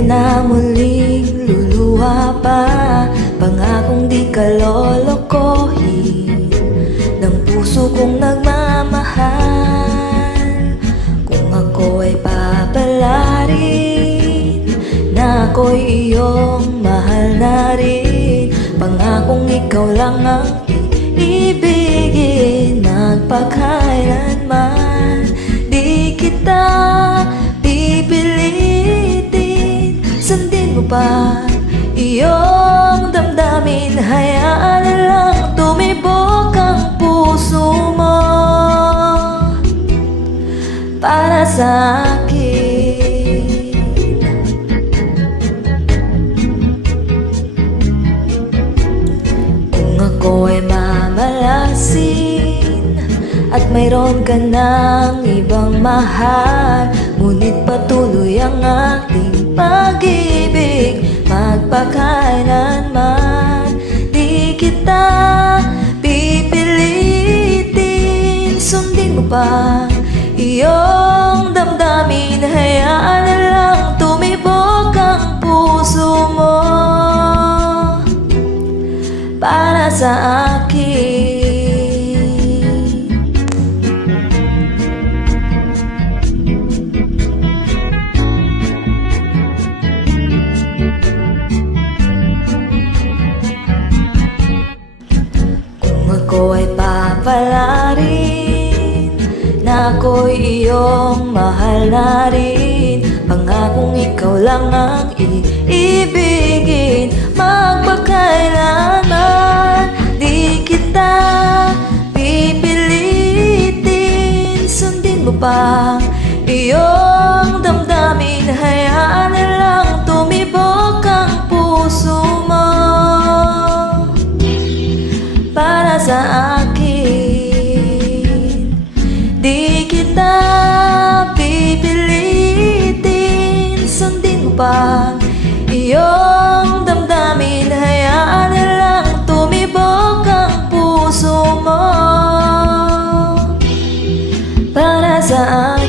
ka na muling luluha pa, pangakong di ka lolokohin ng puso kong nagmamahal. Kung ako ay papalarin na ako'y iyong mahal na rin, pangakong ikaw lang ang iibigin, magpakailanman di kita pipilitin. Sundin mo pa iyong damdamin, hayaan na lang tumibok ang puso mo para sa akin. Kung ako ay mamalasin at mayroon ka ng ibang mahal, ngunit patuloy ang ating pag-ibig, magpakailanman di kita pipilitin. Sundin mo pa iyong damdamin, hayaan na lang tumibok ang puso mo para sa akin. Ako ay papalarin na ako'y iyong mahal na rin, pangakong ikaw lang ang iibigin, magpakailanman di kita pipilitin. Sundin mo pa iyong damdamin, hayaan na lang tumibok ang puso mo para sa akin. Di kita pipilitin. Sundin mo pa iyong damdamin, hayaan na lang tumibok ang puso mo para sa akin.